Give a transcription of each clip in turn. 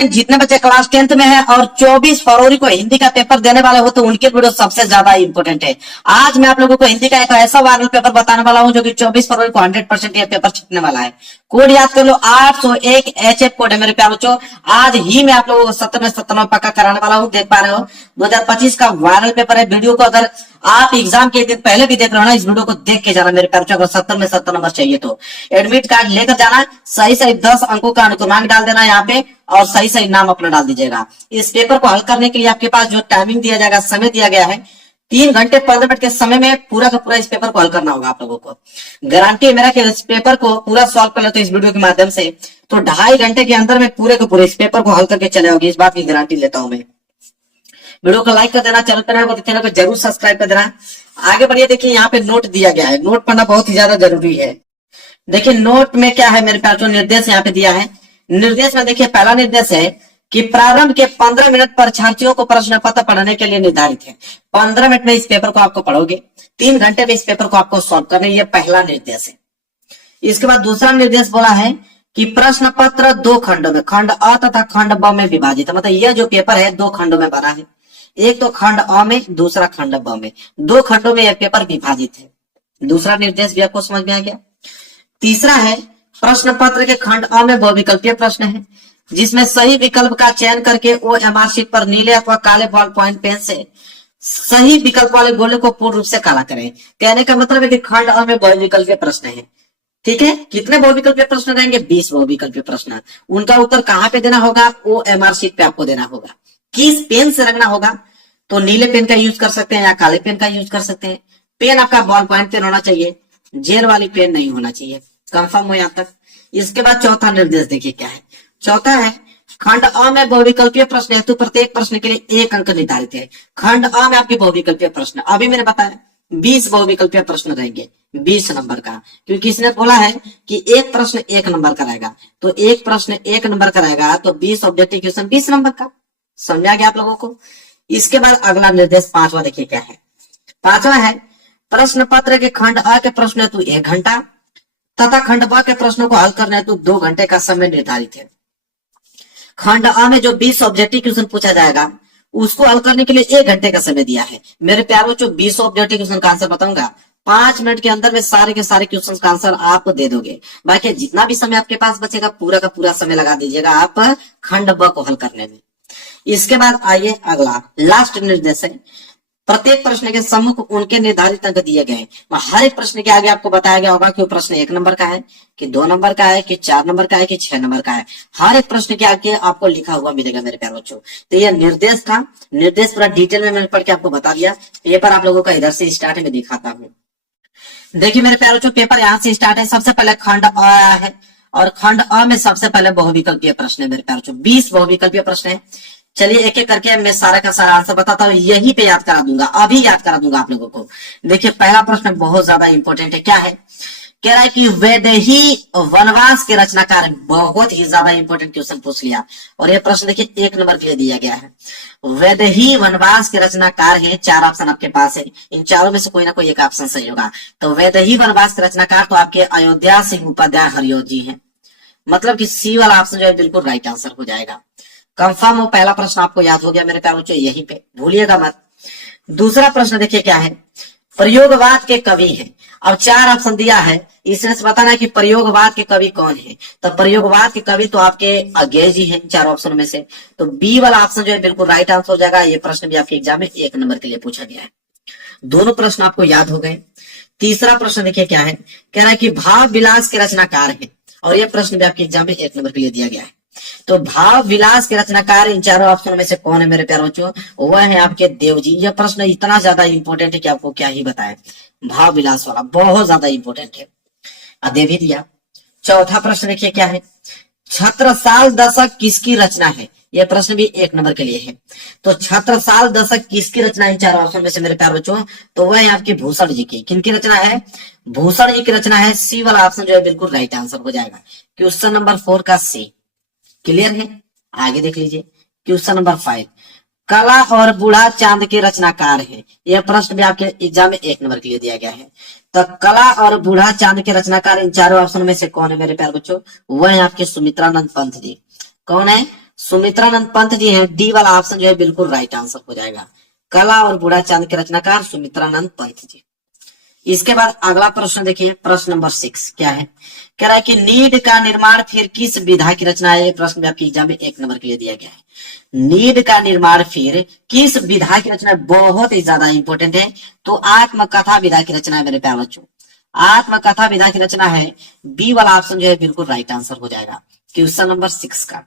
जितने बच्चे class 10th में है और 24 फरवरी को हिंदी का पेपर देने वाले हो तो उनके वीडियो सबसे ज्यादा इंपॉर्टेंट है। आज मैं आप लोगों को हिंदी का एक ऐसा वायरल पेपर बताने वाला हूं जो कि 24 फरवरी को 100% ये पेपर छिपने वाला है। कोड याद कर लो, 801 HF कोड है मेरे प्यारे बच्चों। आज ही मैं आप लोगों को 70 में 70 में पक्का कराने वाला हूं। देख पा रहे हो 2025 का वायरल पेपर है। वीडियो को अगर आप एग्जाम के एक दिन पहले भी देख रहे हो ना, इस वीडियो को देख के जाना मेरे प्यारे बच्चों। अगर 70 में 70 नंबर चाहिए तो एडमिट कार्ड लेकर जाना, सही सही 10 अंकों का अनुक्रमांक डाल देना यहाँ पे और सही सही नाम अपना डाल दीजिएगा। इस पेपर को हल करने के लिए आपके पास जो टाइमिंग दिया जाएगा, समय दिया गया है, 3 घंटे 15 मिनट के समय में पूरा का पूरा इस पेपर को हल करना होगा आप लोगों को। गारंटी है मेरा कि इस पेपर को पूरा सॉल्व कर लेते इस वीडियो के माध्यम से तो 2.5 घंटे के अंदर में पूरे के पूरे इस पेपर को हल करके चले होगी। इस बात की गारंटी लेता हूं मैं। वीडियो को लाइक कर देना, चैनल पर जरूर सब्सक्राइब कर देना। आगे बढ़िए, देखिए यहाँ पे नोट दिया गया है। नोट पढ़ना बहुत ही ज्यादा जरूरी है। देखिए नोट में क्या है मेरे पास, जो निर्देश यहाँ पे दिया है। निर्देश में देखिए पहला निर्देश है कि प्रारंभ के 15 मिनट परीक्षार्थियों को प्रश्न पत्र पढ़ने के लिए निर्धारित है। 15 मिनट में इस पेपर को आपको पढ़ोगे, 3 घंटे में इस पेपर को आपको सॉल्व करना, ये पहला निर्देश है। इसके बाद दूसरा निर्देश बोला है कि प्रश्न पत्र 2 खंडों में, खंड अ तथा खंड ब में विभाजित है। मतलब यह जो पेपर है 2 खंडों में बना है। एक तो खंड अ में, दूसरा खंड ब में, 2 खंडों में यह पेपर विभाजित है। दूसरा निर्देश भी आपको समझ में आ गया। तीसरा है प्रश्न पत्र के खंड अ में बहुविकल्पीय प्रश्न है, जिसमें सही विकल्प का चयन करके OMR शीट पर नीले अथवा काले बॉल पॉइंट पेन से सही विकल्प वाले गोले को पूर्ण रूप से काला करें। कहने का मतलब है कि खंड अ में बहुविकल्पीय प्रश्न है। ठीक है, कितने बहुविकल्पीय प्रश्न रहेंगे? 20 बहुविकल्पीय प्रश्न। उनका उत्तर कहां पे देना होगा? OMR शीट पे आपको देना होगा। किस पेन से रखना होगा? तो नीले पेन का यूज कर सकते हैं या काले पेन का यूज कर सकते हैं। पेन आपका बॉल पॉइंट पेन होना चाहिए, जेल वाली पेन नहीं होना चाहिए। कंफर्म हो यहाँ तक? इसके बाद चौथा निर्देश देखिए क्या है। चौथा है खंड अ में बहुविकल्पीय प्रश्न हेतु प्रत्येक प्रश्न के लिए 1 अंक निर्धारित है। खंड अ में आपके बहुविकल्पीय प्रश्न अभी मैंने बताया 20 बहुविकल्पीय प्रश्न रहेंगे 20 नंबर का, क्योंकि इसने बोला है कि एक प्रश्न 1 नंबर का रहेगा। तो एक प्रश्न 1 नंबर का रहेगा तो 20 ऑब्जेक्टिव क्वेश्चन 20 नंबर का। समझा गया आप लोगों को? इसके बाद अगला निर्देश 5वां देखिए क्या है। 5वां है प्रश्न पत्र के खंड अ के प्रश्न हेतु 1 घंटा तथा खंड ब के प्रश्नों को हल करने हेतु 2 घंटे का समय निर्धारित है। खंड अ में जो 20 ऑब्जेक्टिव क्वेश्चन पूछा जाएगा उसको हल करने के लिए 1 घंटे का समय दिया है। मेरे प्यारे बच्चों 20 ऑब्जेक्टिव क्वेश्चन का आंसर बताऊंगा, 5 मिनट के अंदर में सारे के सारे क्वेश्चन का आंसर आप दे दोगे। बाकी जितना भी समय आपके पास बचेगा पूरा का पूरा समय लगा दीजिएगा आप खंड ब को हल करने में। इसके बाद आइए अगला लास्ट निर्देश है प्रत्येक प्रश्न के सम्मुख उनके निर्धारित अंक दिए गए। हर एक प्रश्न के आगे आपको बताया गया होगा कि वो प्रश्न 1 नंबर का है कि 2 नंबर का है कि 4 नंबर का है कि 6 नंबर का है। हर एक प्रश्न के आगे आपको लिखा हुआ मिलेगा मेरे प्यारे बच्चों। तो यह निर्देश था। निर्देश पूरा डिटेल में मैंने पढ़ के आपको बता दिया। पेपर आप लोगों का इधर से स्टार्ट में दिखाता हूँ। देखिए मेरे प्यारे बच्चों पेपर यहाँ से स्टार्ट है। सबसे पहले खंड अ है और खंड अ में सबसे पहले बहुविकल्पीय प्रश्न है मेरे प्यारे बच्चों। 20 बहुविकल्पीय प्रश्न है। चलिए एक एक करके मैं सारा का सारा आंसर बताता हूँ, यहीं पे याद करा दूंगा, अभी याद करा दूंगा आप लोगों को। देखिए पहला प्रश्न बहुत ज्यादा इंपॉर्टेंट है। क्या है? कह रहा है कि वैदेही वनवास के रचनाकार, बहुत ही ज्यादा इंपॉर्टेंट क्वेश्चन पूछ लिया। और ये प्रश्न देखिए 1 नंबर के लिए दिया गया है। वैदेही वनवास के रचनाकार है, 4 ऑप्शन आपके पास है। इन चारों में से कोई ना कोई एक ऑप्शन सही होगा। तो वैदेही वनवास के रचनाकार तो आपके अयोध्या सिंह उपाध्याय हरिओ जी है। मतलब कि सी वाला ऑप्शन जो है बिल्कुल राइट आंसर हो जाएगा। कंफर्म हो? पहला प्रश्न आपको याद हो गया मेरे प्यारे बच्चों, यहीं पे भूलिएगा मत। दूसरा प्रश्न देखिए क्या है। प्रयोगवाद के कवि है। अब 4 ऑप्शन दिया है, इसमें से बताना है कि प्रयोगवाद के कवि कौन है। तो प्रयोगवाद के कवि तो आपके अज्ञेय जी हैं 4 ऑप्शन में से। तो बी वाला ऑप्शन जो है बिल्कुल राइट आंसर हो जाएगा। ये प्रश्न भी आपके एग्जाम में 1 नंबर के लिए पूछा गया है। दोनों प्रश्न आपको याद हो गए। तीसरा प्रश्न देखिए क्या है। कह रहा है कि भाव विलास के रचनाकार है और यह प्रश्न भी आपके एग्जाम में 1 नंबर के लिए दिया गया है। तो भाव विलास के रचनाकार इन चारों ऑप्शन में से कौन है मेरे प्यारे बच्चों? वह है आपके देव जी। यह प्रश्न इतना ज्यादा इंपॉर्टेंट है कि आपको क्या ही बताएं। भाव विलास वाला बहुत ज्यादा इंपॉर्टेंट है। दे भी दिया। चौथा प्रश्न देखिए क्या है। छत्रसाल दशक किसकी रचना है? यह प्रश्न भी 1 नंबर के लिए है। तो छत्रसाल दशक किसकी रचना इन 4 ऑप्शन में से मेरे प्यारे बच्चों? तो वह है आपके भूषण जी की। किनकी रचना है? भूषण जी की रचना है। सी वाला ऑप्शन जो है बिल्कुल राइट आंसर हो जाएगा। क्वेश्चन नंबर 4 का सी। क्लियर है? आगे देख लीजिए क्वेश्चन नंबर 5। कला और बूढ़ा चांद के रचनाकार है। यह प्रश्न भी आपके एग्जाम में 1 नंबर के लिए दिया गया है। तो कला और बूढ़ा चांद के रचनाकार इन चारों ऑप्शन में से कौन है मेरे प्यारे बच्चों? वह है आपके सुमित्रानंद पंत जी। कौन है? सुमित्रानंद पंत जी हैं, डी वाला ऑप्शन जो है बिल्कुल राइट आंसर हो जाएगा। कला और बूढ़ा चांद के रचनाकार सुमित्रानंद पंत जी। इसके बाद अगला प्रश्न देखिए, प्रश्न नंबर 6 क्या है, कह रहा है कि नीड का निर्माण फिर किस विधा की रचना है। ये प्रश्न भी आपके एग्जाम में 1 नंबर के लिए दिया गया है। नीड का निर्माण फिर किस विधा की रचना, बहुत ही ज्यादा इंपॉर्टेंट है। तो आत्मकथा विधा की रचना है मेरे प्यारे बच्चों, आत्मकथा विधा की रचना है। बी वाला ऑप्शन जो है बिल्कुल राइट आंसर हो जाएगा क्वेश्चन नंबर 6 का।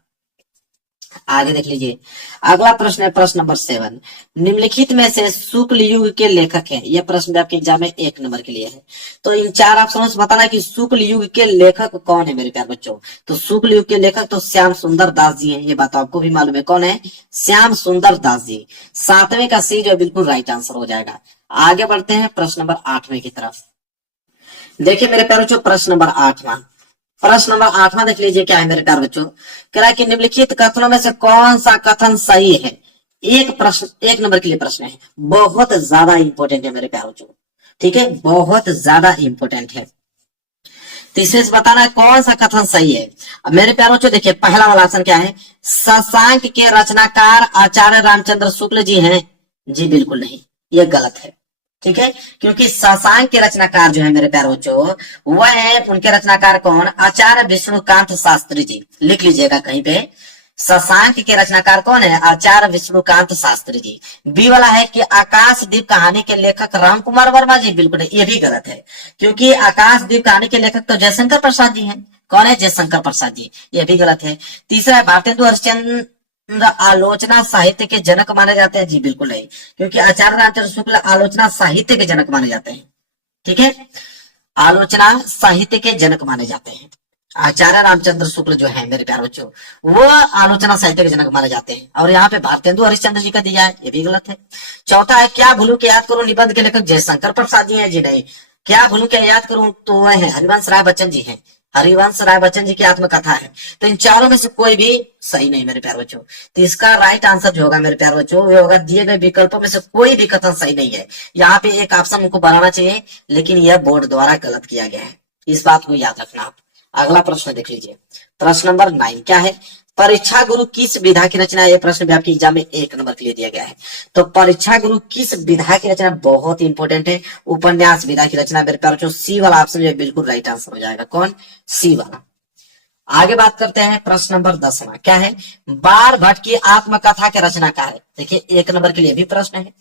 आगे देख लीजिए, अगला प्रश्न है प्रश्न नंबर 7, निम्नलिखित में से शुक्ल युग के लेखक हैं। यह प्रश्न भी आपके एग्जाम में 1 नंबर के लिए है। तो इन 4 ऑप्शनों से बताना कि शुक्ल युग के लेखक कौन है मेरे प्यारे बच्चों। तो शुक्ल युग के लेखक तो श्याम सुंदर दास जी हैं, ये बात आपको भी मालूम है। कौन है? श्याम सुंदर दास जी। 7वें का सी जो बिल्कुल राइट आंसर हो जाएगा। आगे बढ़ते हैं प्रश्न नंबर 8वें की तरफ। देखिए मेरे प्यारे बच्चों, प्रश्न नंबर 8वां देख लीजिए क्या है मेरे प्यारे बच्चों। कह रहा है कि निम्नलिखित कथनों में से कौन सा कथन सही है। एक प्रश्न 1 नंबर के लिए प्रश्न है, बहुत ज्यादा इंपॉर्टेंट है मेरे प्यारे बच्चों, ठीक है, बहुत ज्यादा इंपॉर्टेंट है। तो इसे बताना है कौन सा कथन सही है। अब मेरे प्यारे बच्चों देखिए, पहला वाला ऑप्शन क्या है, शशांक के रचनाकार आचार्य रामचंद्र शुक्ल जी हैं। जी बिल्कुल नहीं, ये गलत है, ठीक है, क्योंकि शशांक के रचनाकार जो है मेरे प्यारे बच्चों, वह है, उनके रचनाकार कौन, आचार्य विष्णुकांत शास्त्री जी। लिख लीजिएगा कहीं पे, शशांक के रचनाकार कौन है, आचार्य विष्णुकांत शास्त्री जी। बी वाला है कि आकाशदीप कहानी के लेखक राम कुमार वर्मा जी। बिल्कुल नहीं, ये भी गलत है, क्योंकि आकाशदीप कहानी के लेखक तो जयशंकर प्रसाद जी हैं। कौन है? जयशंकर प्रसाद जी, ये भी गलत है। तीसरा है भारतेंदु हरिश्चंद्र आलोचना साहित्य के जनक माने जाते हैं। जी बिल्कुल नहीं, क्योंकि आचार्य रामचंद्र शुक्ल आलोचना साहित्य के जनक माने जाते हैं, ठीक है, आलोचना साहित्य के जनक माने जाते हैं। आचार्य रामचंद्र शुक्ल जो है मेरे प्यारे बच्चों, वो आलोचना साहित्य के जनक माने जाते हैं। और यहाँ पे भारतेंदु हरिश्चंद्र जी का दिया है, ये भी गलत है। चौथा है क्या भूलू के याद करूं निबंध के लेखक जयशंकर प्रसाद जी हैं। जी नहीं, क्या भूलू के याद करूं तो वह है हरिवंश राय बच्चन जी हैं। हरिवंश राय बच्चन जी की आत्मकथा है। तो इन चारों में से कोई भी सही नहीं मेरे प्यारे बच्चों। तो इसका राइट आंसर जो होगा मेरे प्यारे बच्चों, वो होगा दिए गए विकल्पों में से कोई भी कथन सही नहीं है। यहाँ पे एक ऑप्शन उनको बनाना चाहिए, लेकिन यह बोर्ड द्वारा गलत किया गया है, इस बात को याद रखना आप। अगला प्रश्न देख लीजिए, प्रश्न नंबर 9 क्या है, परीक्षा गुरु किस विधा की रचना है। यह प्रश्न भी आपके एग्जाम में 1 नंबर के लिए दिया गया है। तो परीक्षा गुरु किस विधा की रचना, बहुत इंपॉर्टेंट है, उपन्यास विधा की रचना। मेरे प्यारे बच्चों, सी वाला ऑप्शन जो है बिल्कुल राइट आंसर हो जाएगा। कौन? सी वाला। आगे बात करते हैं प्रश्न नंबर 10वां क्या है, बाण भट्ट की आत्मकथा के रचनाकार है। देखिए 1 नंबर के लिए भी प्रश्न है।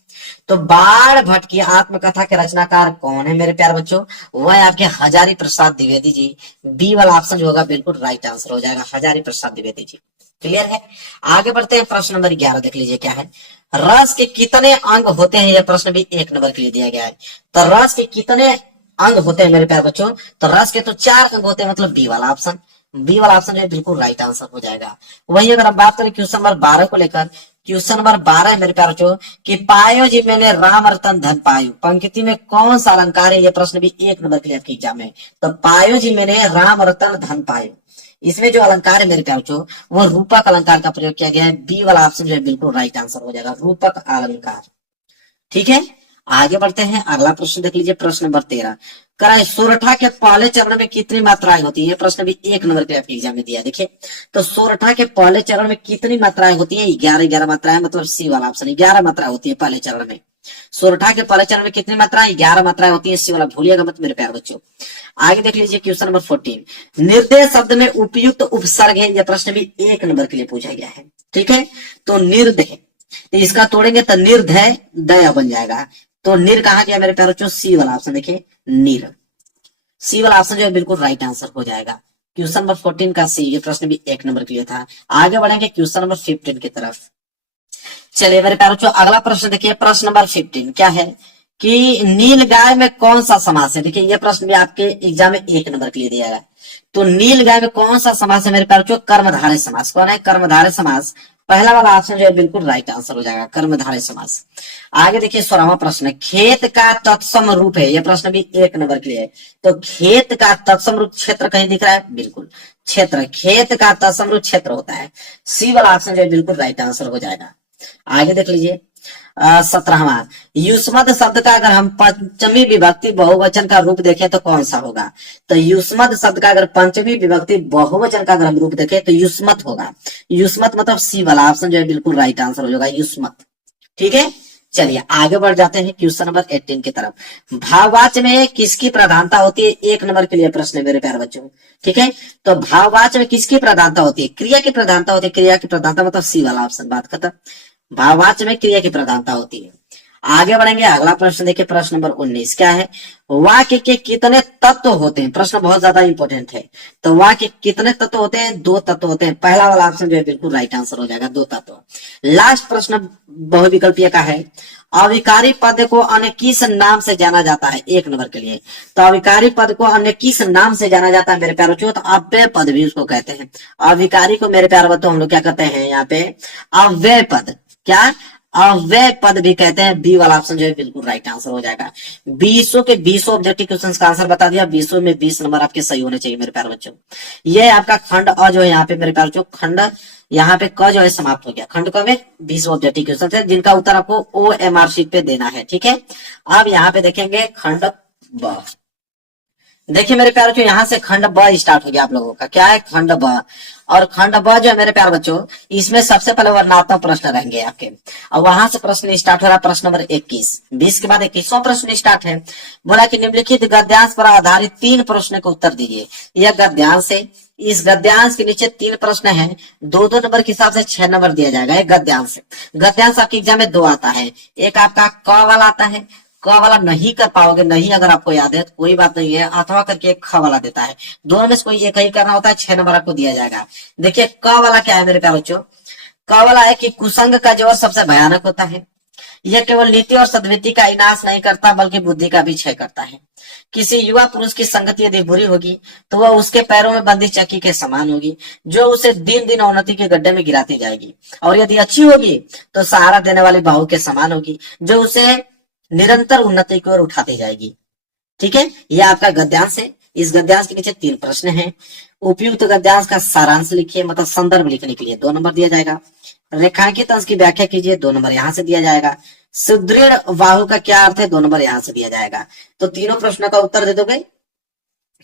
तो बाण भट्ट की आत्मकथा के रचनाकार कौन है मेरे प्यारे बच्चों, वह आपके हजारी प्रसाद द्विवेदी जी। बी वाला ऑप्शन जो होगा बिल्कुल राइट आंसर हो जाएगा, हजारी प्रसाद द्विवेदी जी। क्लियर है। आगे बढ़ते हैं प्रश्न नंबर 11 देख लीजिए क्या है, रस के कितने अंग होते हैं। यह प्रश्न भी 1 नंबर के लिए दिया गया है। तो रस के कितने अंग होते हैं मेरे प्यारे बच्चों, तो रस के तो 4 अंग होते हैं, मतलब बी वाला ऑप्शन। बी वाला ऑप्शन जो है बिल्कुल राइट आंसर हो जाएगा। वही अगर हम बात करें क्वेश्चन नंबर 12 को लेकर, क्वेश्चन नंबर 12 है मेरे प्यारे बच्चों कि पायो जी मैंने राम रतन धन पायो, पंक्ति में कौन सा अलंकार है। यह प्रश्न भी 1 नंबर के लिए आपके एग्जाम में। तो पायो जी मैंने राम रतन धन पायो, इसमें जो अलंकार है मेरे प्यारे बच्चों, वो रूपक अलंकार का प्रयोग किया गया है। बी वाला ऑप्शन जो है बिल्कुल राइट आंसर हो जाएगा, रूपक अलंकार। ठीक है, आगे बढ़ते हैं। अगला प्रश्न देख लीजिए, प्रश्न नंबर 13 कराए सोरठा के पहले चरण में कितनी मात्राएं होती है। प्रश्न भी 1 नंबर के आपके एग्जाम में दिया। देखिए तो सोरठा के पहले चरण में कितनी मात्राएं होती है, 11 मात्राएं, मतलब सी वाला ऑप्शन 11 मात्राएं होती है पहले चरण में। सोरठा के पहले चरण में कितनी मात्राएं, 11 मात्राएं होती है, सी वाला भूलिएगा मत मेरे प्यारे बच्चों। आगे देख लीजिए क्वेश्चन नंबर 14 निर्दय शब्द में उपयुक्त उपसर्ग है। यह प्रश्न भी 1 नंबर के लिए पूछा गया है। ठीक है, तो निर्दय, तो इसका तोड़ेंगे तो निर्दय दया बन जाएगा। तो निर कहा गया मेरे प्यारे बच्चों, सी वाला ऑप्शन देखिए निर। सी वाला ऑप्शन जो है बिल्कुल राइट आंसर हो जाएगा। क्वेश्चन नंबर 14 का सी, ये प्रश्न भी 1 नंबर के लिए था। आगे बढ़ेंगे क्वेश्चन नंबर 15 की तरफ। चलिए मेरे प्यारे बच्चों, अगला प्रश्न देखिए, प्रश्न नंबर 15 क्या है कि नील गाय में कौन सा समास है। देखिए यह प्रश्न भी आपके एग्जाम में 1 नंबर के लिए दिया गया। तो नील गाय में कौन सा समास है मेरे प्यारे बच्चों, कर्मधारय समास। कौन है? कर्मधारय समास। पहला वाला ऑप्शन जो है बिल्कुल राइट आंसर हो जाएगा, कर्मधारय समास। आगे देखिए 16वां प्रश्न, खेत का तत्सम रूप है। यह प्रश्न भी 1 नंबर के लिए है। तो खेत का तत्सम रूप क्षेत्र कहीं दिख रहा है, बिल्कुल क्षेत्र, खेत का तत्सम रूप क्षेत्र होता है। सी वाला ऑप्शन जो है बिल्कुल राइट आंसर हो जाएगा। आगे देख लीजिए 17वां, युष्मद शब्द का अगर हम पंचमी विभक्ति बहुवचन का रूप देखें तो कौन सा होगा? तो युष्मद शब्द का अगर पंचमी विभक्ति बहुवचन का अगर हम रूप देखें तो युष्मत होगा। युष्मत मतलब सी वाला ऑप्शन जो है बिल्कुल राइट आंसर हो जाएगा, युष्मत। ठीक है, चलिए आगे बढ़ जाते हैं क्वेश्चन नंबर 18 की तरफ। भाववाच्य में किसकी प्रधानता होती है? 1 नंबर के लिए प्रश्न है मेरे प्यारे बच्चों। ठीक है, तो भाववाच्य में किसकी प्रधानता होती है? क्रिया की प्रधानता होती है। क्रिया की प्रधानता मतलब सी वाला ऑप्शन, बात खत्म। भाववाच्य में क्रिया की प्रधानता होती है। आगे बढ़ेंगे, अगला प्रश्न देखिए, प्रश्न नंबर 19 क्या है? वाक्य के कितने तत्व होते हैं? प्रश्न बहुत ज्यादा इंपॉर्टेंट है। तो वाक्य कितने तत्व होते हैं? 2 तत्व होते हैं। पहला वाला ऑप्शन जो है बिल्कुल राइट आंसर हो जाएगा, 2 तत्व। लास्ट प्रश्न बहुविकल्पीय का है, अविकारी पद को अन्य किस नाम से जाना जाता है? 1 नंबर के लिए। तो अविकारी पद को अन्य किस नाम से जाना जाता है मेरे प्यारे बच्चों? तो अव्यय पद भी उसको कहते हैं। अविकारी को मेरे प्यारे बच्चों हम लोग क्या कहते हैं यहाँ पे? अव्यय पद। क्या? अव्यय पद भी कहते हैं। बी वाला ऑप्शन जो है बिल्कुल राइट आंसर हो जाएगा। 20 के 20 ऑब्जेक्टिव क्वेश्चन का आंसर बता दिया। 20 में 20 नंबर आपके सही होने चाहिए मेरे प्यारे बच्चों। ये आपका खंड अ जो है यहाँ पे मेरे प्यारे बच्चों, खंड यहाँ पे क जो है समाप्त हो गया। खंड क में 20 ऑब्जेक्टिव क्वेश्चन थे जिनका उत्तर आपको OMR शीट पे देना है। ठीक है, अब यहाँ पे देखेंगे खंड ब। देखिए मेरे प्यारे बच्चों, यहाँ से खंड ब स्टार्ट हो गया आप लोगों का। क्या है? खंड ब। और खंड ब जो है मेरे प्यारे बच्चों, इसमें सबसे पहले वर्णनात्मक प्रश्न रहेंगे आपके। और वहां से प्रश्न स्टार्ट हो रहा है, प्रश्न नंबर 21। 20 के बाद 21वां प्रश्न स्टार्ट है। बोला कि निम्नलिखित गद्यांश पर आधारित 3 प्रश्न के उत्तर दीजिए। यह गद्यांश है। इस गद्यांश के नीचे 3 प्रश्न है। 2-2 नंबर के हिसाब से 6 नंबर दिया जाएगा। एक गद्यांश है। गद्यांश आपके एग्जाम में 2 आता है। एक आपका क वाला आता है। क वाला नहीं कर पाओगे, नहीं अगर आपको याद है तो कोई बात नहीं है, अथवा करके एक ख वाला देता है। दोनों में से कोई एक ही करना होता है। 6 नंबर आपको दिया जाएगा। देखिए क वाला क्या है मेरे प्यारे बच्चों? क वाला है कि कुसंग का जोर सबसे भयानक होता है। यह केवल नीति और सद्वृत्ति का विनाश नहीं करता बल्कि बुद्धि का भी क्षय करता है। किसी युवा पुरुष की संगति यदि बुरी होगी तो वह उसके पैरों में बंदी चक्की के समान होगी, जो उसे दिन दिन अवनति के गड्ढे में गिराती जाएगी। और यदि अच्छी होगी तो सहारा देने वाली बहू के समान होगी, जो उसे निरंतर उन्नति की ओर उठाती जाएगी। ठीक है, यह आपका गद्यांश है। इस गद्यांश के नीचे 3 प्रश्न हैं। उपयुक्त गद्यांश का सारांश लिखिए, मतलब संदर्भ लिखने के लिए 2 नंबर दिया जाएगा। रेखांकित अंश की व्याख्या कीजिए, 2 नंबर यहां से दिया जाएगा। सुदृढ़ बाहु का क्या अर्थ है? 2 नंबर यहां से दिया जाएगा। तो तीनों प्रश्नों का उत्तर दे दोगे,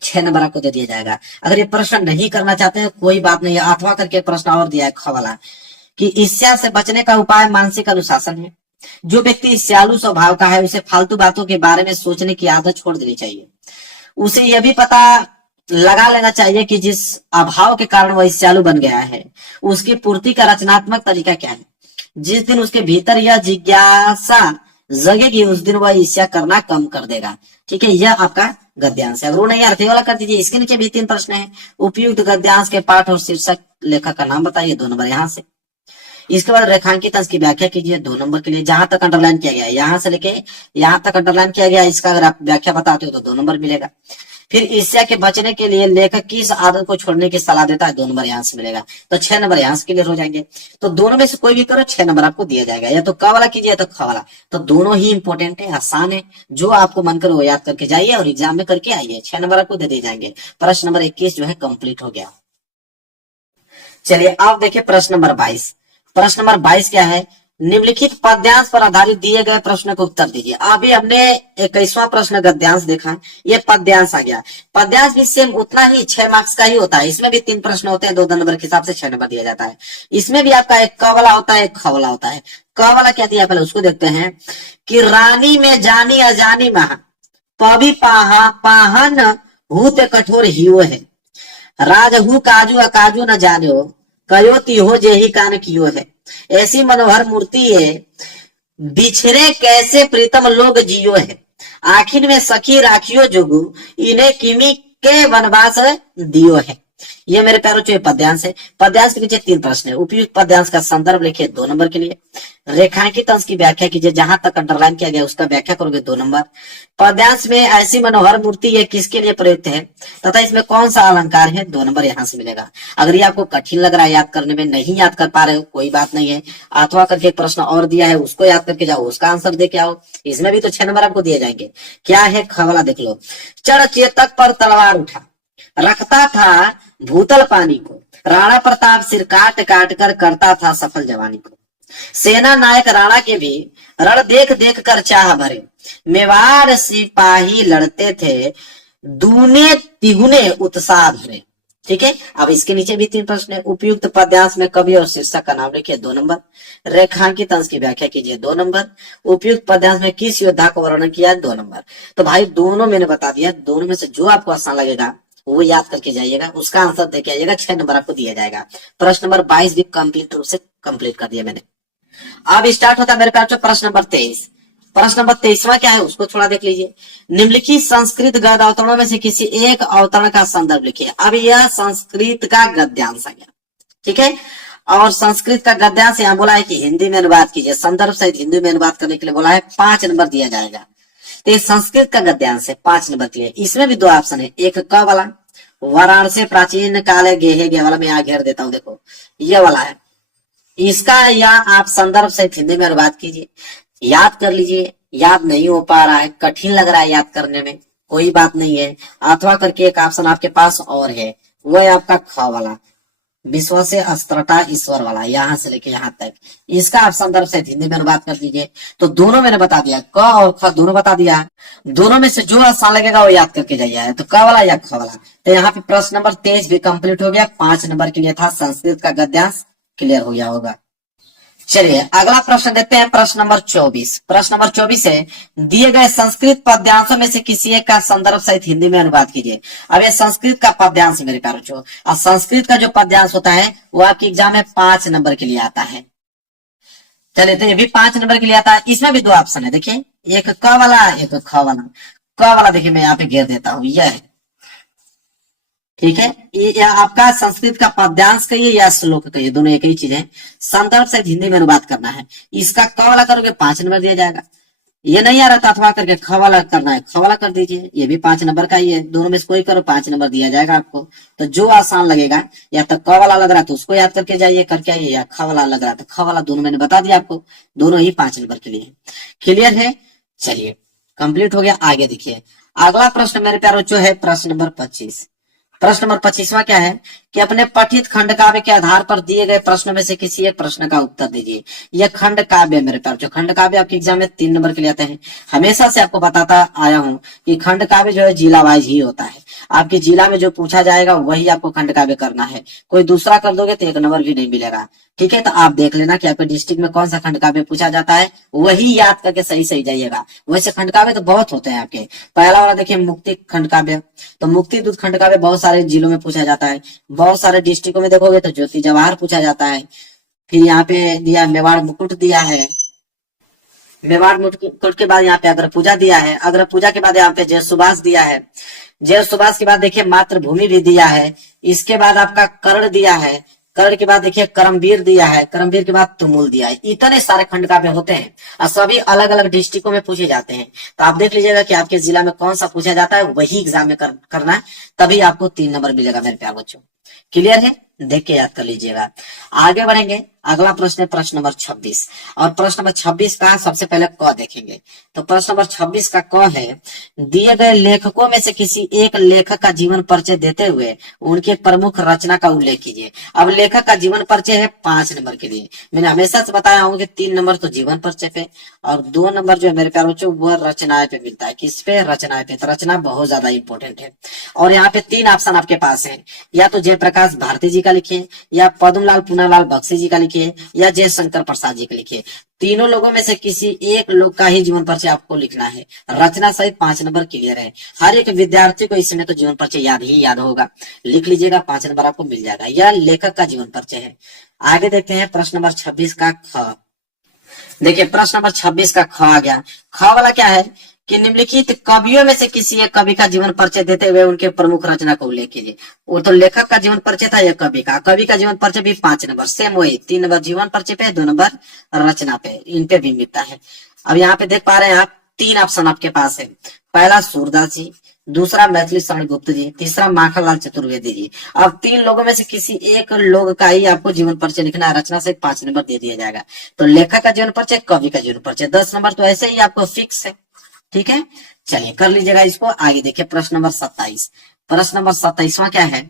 6 नंबर आपको दे दिया जाएगा। अगर ये प्रश्न नहीं करना चाहते हैं कोई बात नहीं है, अथवा करके प्रश्न और दिया है ख वाला कि ईर्ष्या से बचने का उपाय मानसिक अनुशासन है। जो व्यक्ति ईर्ष्यालु स्वभाव का है उसे फालतू बातों के बारे में सोचने की आदत छोड़ देनी चाहिए। उसे यह भी पता लगा लेना चाहिए कि जिस अभाव के कारण वह ईर्ष्यालु बन गया है उसकी पूर्ति का रचनात्मक तरीका क्या है। जिस दिन उसके भीतर यह जिज्ञासा जगेगी उस दिन वह ईर्ष्या करना कम कर देगा। ठीक है, यह आपका गद्यांश है। अगर वो नहीं अर्थ वाला कर दीजिए। इसके नीचे भी 3 प्रश्न है। उपयुक्त गद्यांश के पाठ और शीर्षक लेखक का नाम बताइए, 2 नंबर यहाँ से। इसके बाद रेखांकित अंश की व्याख्या कीजिए, 2 नंबर के लिए। जहां तक अंडरलाइन किया गया है यहां से लेके यहां तक अंडरलाइन किया गया, इसका अगर आप व्याख्या बताते हो तो 2 नंबर मिलेगा। फिर ईर्ष्या के बचने के लिए लेखक किस आदत को छोड़ने की सलाह देता है, 2 नंबर यहां से मिलेगा। तो 6 नंबर यहां से क्लियर हो जाएंगे। तो दोनों में से कोई भी करो, 6 नंबर आपको दिया जाएगा। या तो क वाला कीजिए या तो ख वाला। तो दोनों ही इंपॉर्टेंट है, आसान है। जो आपको मन करे वो याद करके जाइए और एग्जाम में करके आइए। 6 नंबर आपको दे दिए जाएंगे। प्रश्न नंबर 21 जो है कंप्लीट हो गया। चलिए अब देखिए प्रश्न नंबर 22। प्रश्न नंबर 22 क्या है? निम्नलिखित पद्यांश पर आधारित दिए गए प्रश्न को उत्तर दीजिए। अभी हमने 21वां प्रश्न गद्यांश देखा, ये पद्यांश आ गया। पद्यांश भी सेम उतना ही 6 मार्क्स का ही होता है। इसमें भी 3 प्रश्न होते हैं, 2 नंबर के हिसाब से 6 नंबर दिया जाता है। इसमें भी आपका एक क वाला होता है, एक ख वाला होता है। क वाला क्या दिया पहले उसको देखते हैं कि रानी में जानी अजानी महा पवि पाहन हूत कठोर हियो है। राजहू काजू अकाजू न जाने हो कयो तिहो जेही कान कियो है। ऐसी मनोहर मूर्ति है बिछड़े कैसे प्रीतम लोग जियो है। आखिर में सखी राखियो जोगु इन्हें किमी के वनवास दियो है। ये मेरे प्यारों जो पद्यांश है। पद्यांश के नीचे 3 प्रश्न है। उपयुक्त पद्यांश का संदर्भ लिखिए, 2 नंबर के लिए। रेखांकित अंश की व्याख्या कीजिए, जहां तक अंडरलाइन किया गया उसका व्याख्या करोगे, 2 नंबर। पद्यांश में ऐसी मनोहर मूर्ति ये किसके लिए प्रयुक्त है तथा इसमें कौन सा अलंकार है, 2 नंबर यहां से मिलेगा। अगर ये आपको कठिन लग रहा है याद करने में, नहीं याद कर पा रहे हो कोई बात नहीं है, अथवा करके एक प्रश्न और दिया है उसको याद करके जाओ, उसका आंसर दे के आओ। इसमें भी तो 6 नंबर आपको दिए जाएंगे। क्या है? ख वाला देख लो। चढ़ चेतक पर तलवार उठा रखता था भूतल पानी को, राणा प्रताप सिर काट काट कर करता था सफल जवानी को। सेना नायक राणा के भी रण देख देख कर चाह भरे, मेवाड़ सिपाही लड़ते थे दूने तिगुने उत्साह भरे। ठीक है, अब इसके नीचे भी 3 प्रश्न है। उपयुक्त पद्यांश में कवि और शीर्षक का नाम लिखिए 2 नंबर। रेखांकित अंश की व्याख्या कीजिए 2 नंबर। उपयुक्त पद्यांश में किस योद्धा को वर्णन किया 2 नंबर। तो भाई दोनों मैंने बता दिया, दोनों में से जो आपको आसान लगेगा वो याद करके जाइएगा, उसका आंसर देके आइएगा, 6 नंबर आपको दिया जाएगा। प्रश्न नंबर 22 भी कंप्लीट रूप से कंप्लीट कर दिया मैंने। अब स्टार्ट होता है मेरे पास प्रश्न नंबर 23। प्रश्न नंबर 23वां क्या है उसको थोड़ा देख लीजिए। निम्नलिखित संस्कृत गद्य अवतरणों में से किसी एक अवतरण का संदर्भ लिखिए। अब यह संस्कृत का गद्यांश आ गया, ठीक है। और संस्कृत का गद्यांश यहाँ बोला है कि हिंदी में अनुवाद कीजिए, संदर्भ सहित हिंदी में अनुवाद करने के लिए बोला है, 5 नंबर दिया जाएगा। तो ये संस्कृत का गद्यांश है, 5 नंबर के लिए। इसमें भी 2 ऑप्शन है, एक क वाला, वाराणसी प्राचीन काल गेहे गे वाला मैं यहाँ घेर देता हूँ, देखो ये वाला है इसका, या आप संदर्भ सहित हिंदी में अनुवाद कीजिए, याद कर लीजिए। याद नहीं हो पा रहा है, कठिन लग रहा है याद करने में, कोई बात नहीं है, अथवा करके एक ऑप्शन आपके पास और है, वो है आपका ख वाला, विश्व से अस्त्रता ईश्वर वाला, यहां से लेके यहां तक। इसका आप संदर्भ से हिंदी में अनुवाद कर दीजिए। तो दोनों मैंने बता दिया, क और ख दोनों बता दिया। दोनों में से जो आसान लगेगा वो याद करके जाइए, तो क वाला या ख वाला। तो यहाँ पे प्रश्न नंबर 23 भी कंप्लीट हो गया, 5 नंबर के लिए था, संस्कृत का गद्यांश क्लियर हो गया होगा। चलिए अगला प्रश्न देते हैं, प्रश्न नंबर 24। प्रश्न नंबर 24 है, दिए गए संस्कृत पद्यांशों में से किसी एक का संदर्भ सहित हिंदी में अनुवाद कीजिए। अब ये संस्कृत का पद्यांश मेरे प्यारे बच्चों, और संस्कृत का जो पद्यांश होता है वो आपके एग्जाम में 5 नंबर के लिए आता है। चलिए तो ये भी 5 नंबर के लिए आता है। इसमें भी 2 ऑप्शन है, देखिए एक क वाला एक ख वाला। क वाला देखिए मैं यहाँ पे घेर देता हूँ, यह है, ठीक है। ये आपका संस्कृत का पद्यांश कहिए या श्लोक कहिए, दोनों एक ही चीज है। संदर्भ से हिंदी में अनुवाद करना है। इसका क वाला करोगे 5 नंबर दिया जाएगा। ये नहीं आ रहा था अथवा करके ख वाला करना है, ख वाला कर दीजिए, ये भी 5 नंबर का ही है। दोनों में से कोई करो 5 नंबर दिया जाएगा आपको। तो जो आसान लगेगा, या तो क वाला लग रहा है तो उसको याद करके जाइए करके आइए, या ख वाला लग रहा है तो ख वाला, दोनों मैंने बता दिया आपको, दोनों ही 5 नंबर के लिए। क्लियर है, चलिए कंप्लीट हो गया। आगे देखिए अगला प्रश्न मेरे प्यारे बच्चों है प्रश्न नंबर 25। प्रश्न नंबर 25वां क्या है कि अपने पठित खंड काव्य के आधार पर दिए गए प्रश्नों में से किसी एक प्रश्न का उत्तर दीजिए। यह खंड काव्य मेरे प्यारे, जो खंड काव्य आपके एग्जाम में 3 नंबर के लिए आते हैं। हमेशा से आपको बताता आया हूं कि खंड काव्य जो है जिला वाइज ही होता है। आपके जिला में जो पूछा जाएगा वही आपको खंड काव्य करना है, कोई दूसरा कर दोगे तो 1 नंबर भी नहीं मिलेगा। ठीक है, तो आप देख लेना कि आपके डिस्ट्रिक्ट में कौन सा खंड काव्य पूछा जाता है, वही याद करके सही सही जाइएगा। वैसे खंड काव्य तो बहुत होते हैं आपके। पहला वाला देखिए मुक्ति खंड काव्य, तो मुक्ति दूत खंड काव्य बहुत सारे जिलों में पूछा जाता है। बहुत सारे डिस्ट्रिक्टों में देखोगे तो ज्योति जवाहर पूछा जाता है। फिर यहाँ पे दिया मेवाड़ मुकुट दिया है, मेवाड़ मुकुट के बाद यहाँ पे अग्र पूजा दिया है, अग्र पूजा के बाद यहाँ पे जय सुभाष दिया है, जय सुभाष के बाद देखिए मातृभूमि भी दिया है। इसके बाद आपका कर्ण दिया है, कर्ण के बाद देखिए करमवीर दिया है, करमवीर के बाद तुमुल दिया है। इतने सारे खंड काव्य होते हैं और सभी अलग अलग डिस्ट्रिक्टों में पूछे जाते हैं। तो आप देख लीजिएगा कि आपके जिला में कौन सा पूछा जाता है, वही एग्जाम में करना है, तभी आपको 3 नंबर मिलेगा मेरे प्यारे बच्चों। क्लियर है, देख के याद कर लीजिएगा। आगे बढ़ेंगे, अगला प्रश्न है प्रश्न नंबर 26। और प्रश्न नंबर 26 का सबसे पहले क देखेंगे। तो प्रश्न नंबर 26 का क है, दिए गए लेखकों में से किसी एक लेखक का जीवन परिचय देते हुए उनकी प्रमुख रचना का उल्लेख कीजिए। अब लेखक का जीवन परिचय है 5 नंबर के लिए। मैंने हमेशा से बताया हूँ कि 3 नंबर तो जीवन परिचय पे और 2 नंबर जो है मेरे प्यारे बच्चों वो रचनाएं पे मिलता है। किस पे? रचनाएं पे। तो रचना बहुत ज्यादा इंपॉर्टेंट है। और यहाँ पे 3 ऑप्शन आपके पास है, या तो जयप्रकाश भारती जी का लिखिए, या पद्मलाल पूनालाल बख्शी जी का लिखिए, या जयशंकर प्रसाद जी का लिखिए। तीनों लोगों में से किसी एक लोग का ही जीवन परिचय आपको लिखना है। रचना सहित 5 नंबर क्लियर है। हर एक विद्यार्थी को इसमें तो जीवन परिचय याद ही याद होगा, लिख लीजिएगा, 5 नंबर आपको मिल जाएगा। यह लेखक का जीवन परिचय है। आगे देखते हैं प्रश्न नंबर 26 का ख। देखिए प्रश्न नंबर 26 का ख आ गया। ख वाला क्या है कि निम्नलिखित कवियों में से किसी एक कवि का जीवन परिचय देते हुए उनके प्रमुख रचना को उल्लेख कीजिए। वो तो लेखक का जीवन परिचय था, या कवि का। कवि का जीवन परिचय भी 5 नंबर, सेम वही 3 नंबर जीवन परिचय पे, 2 नंबर रचना पे, इन पे भी मिलता है। अब यहाँ पे देख पा रहे हैं आप 3 ऑप्शन आपके पास है। पहला सूरदास जी, दूसरा मैथिली शरण गुप्त जी, तीसरा माखनलाल चतुर्वेदी जी। अब 3 लोगों में से किसी एक लोग का ही आपको जीवन परिचय लिखना है। रचना से 5 नंबर दे दिया जाएगा। तो लेखक का जीवन परिचय, कवि का जीवन परिचय, 10 नंबर तो ऐसे ही आपको फिक्स है। ठीक है, चलिए कर लीजिएगा इसको। आगे देखिए प्रश्न नंबर 27। प्रश्न नंबर 27वां क्या है,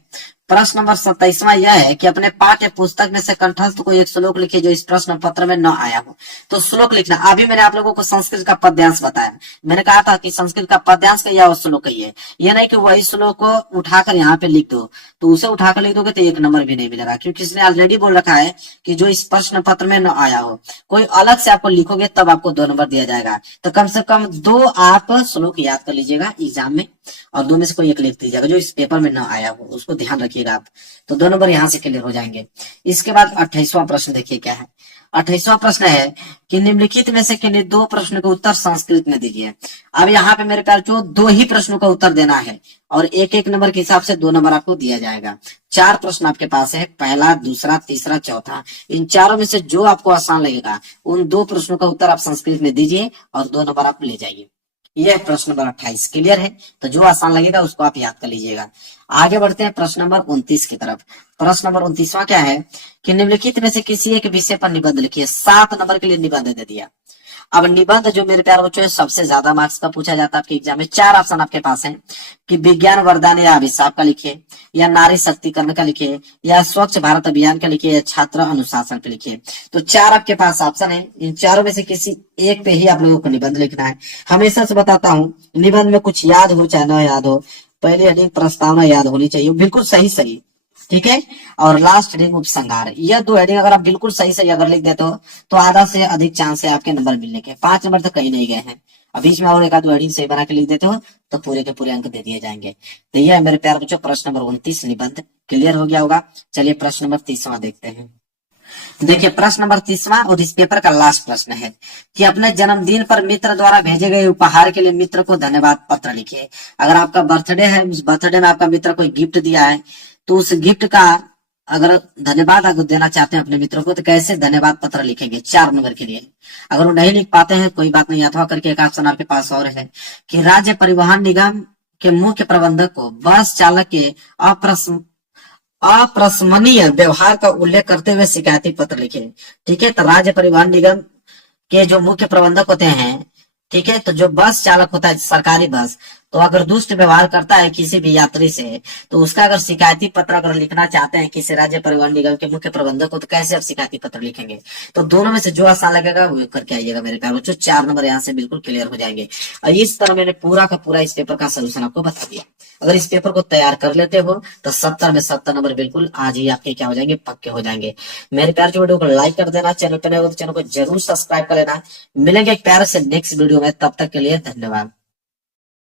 प्रश्न नंबर 27वां यह है कि अपने पाठ्य पुस्तक में से कंठस्थ कोई एक श्लोक लिखिए जो इस प्रश्न पत्र में न आया हो। तो श्लोक लिखना, अभी मैंने आप लोगों को संस्कृत का पद्यांश बताया, मैंने कहा था कि संस्कृत का पद्यांश का या श्लोक ही है, यह नहीं कि वही श्लोक को उठाकर यहाँ पे लिख दो, तो उसे उठाकर लिख दोगे तो 1 नंबर भी नहीं मिलेगा, क्योंकि इसने ऑलरेडी बोल रखा है कि जो इस प्रश्न पत्र में न आया हो। कोई अलग से आपको लिखोगे तब आपको 2 नंबर दिया जाएगा। तो कम से कम 2 आप श्लोक याद कर लीजिएगा एग्जाम में, और 2 में से कोई एक लिख दीजिएगा जो इस पेपर में न आया हो, उसको ध्यान रखिएगा आप। तो 2 नंबर यहाँ से क्लियर हो जाएंगे। इसके बाद 28वां प्रश्न देखिए क्या है। 28वां प्रश्न है कि निम्नलिखित में से किन्हीं 2 प्रश्न के उत्तर संस्कृत में दीजिए। अब यहाँ पे मेरे प्यार जो 2 ही प्रश्नों का उत्तर देना है और 1-1 नंबर के हिसाब से 2 नंबर आपको दिया जाएगा। 4 प्रश्न आपके पास है, पहला, दूसरा, तीसरा, चौथा। इन चारों में से जो आपको आसान लगेगा उन 2 प्रश्नों का उत्तर आप संस्कृत में दीजिए और 2 नंबर आप ले जाइए। यह प्रश्न नंबर 28 क्लियर है। तो जो आसान लगेगा उसको आप याद कर लीजिएगा। आगे बढ़ते हैं प्रश्न नंबर 29 की तरफ। प्रश्न नंबर 29वां क्या है कि निम्नलिखित में से किसी एक विषय पर निबंध लिखिए। 7 नंबर के लिए निबंध दे दिया। अब निबंध जो मेरे प्यारे बच्चों सबसे ज्यादा मार्क्स का पूछा जाता है आपके एग्जाम में। 4 ऑप्शन आपके पास हैं कि विज्ञान वरदान या अभिशाप का लिखिए, या नारी शक्तिकरण का लिखिए, या स्वच्छ भारत अभियान का लिखिए, या छात्र अनुशासन पे लिखिए। तो 4 आपके पास ऑप्शन है, इन चारों में से किसी एक पे ही आप लोगों को निबंध लिखना है। हमेशा से बताता हूँ निबंध में कुछ याद हो चाहे ना याद हो, पहले हेडिंग प्रस्तावना याद होनी चाहिए, बिल्कुल सही सही, ठीक है। और लास्ट हेडिंग उपसंहार। यह 2 हेडिंग अगर आप बिल्कुल सही सही अगर लिख देते हो तो आधा से अधिक चांस है आपके नंबर मिलने के। 5 नंबर तक कहीं नहीं गए हैं। अब बीच में और 1-2 हेडिंग सही बना के लिख देते हो तो पूरे के पूरे अंक दे दिए जाएंगे। तो यह है मेरे प्यारे बच्चों प्रश्न नंबर 29 निबंध। क्लियर हो गया होगा। चलिए प्रश्न नंबर 30वां देखते हैं। देखिए प्रश्न नंबर 30वां और इस पेपर का लास्ट प्रश्न है कि अपने जन्मदिन पर मित्र द्वारा भेजे गए उपहार के लिए मित्र को धन्यवाद पत्र लिखिए। अगर आपका बर्थडे है, उस बर्थडे में आपका मित्र कोई गिफ्ट दिया है तो उस गिफ्ट का अगर धन्यवाद अगर देना चाहते हैं अपने मित्रों को तो कैसे धन्यवाद पत्र लिखेंगे 4 नंबर के लिए। अगर वो नहीं लिख पाते हैं कोई बात नहीं, अथवा करके एक ऑप्शन आपके पास और है कि राज्य परिवहन निगम के मुख्य प्रबंधक को बस चालक के अप्रशंसनीय व्यवहार का उल्लेख करते हुए शिकायती पत्र लिखे। ठीक है, तो राज्य परिवहन निगम के जो मुख्य प्रबंधक होते हैं, ठीक है, तो जो बस चालक होता है सरकारी बस, तो अगर दुष्ट व्यवहार करता है किसी भी यात्री से तो उसका अगर शिकायती पत्र अगर लिखना चाहते हैं किसी राज्य परिवहन निगम के मुख्य प्रबंधक को तो कैसे आप शिकायती पत्र लिखेंगे। तो दोनों में से जो आसान लगेगा वो करके आइएगा मेरे प्यारे बच्चों। 4 नंबर यहाँ से बिल्कुल क्लियर हो जाएंगे। और इस तरह मैंने पूरा का पूरा इस पेपर का सोल्यूशन आपको बता दिया। अगर इस पेपर को तैयार कर लेते हो तो 70 में 70 नंबर बिल्कुल आज ही आपके क्या हो जाएंगे, पक्के हो जाएंगे। मेरे प्यारे वीडियो को लाइक कर देना, चैनल पर नए हो तो चैनल को जरूर सब्सक्राइब कर लेना। मिलेंगे एक प्यारे से नेक्स्ट वीडियो में, तब तक के लिए धन्यवाद।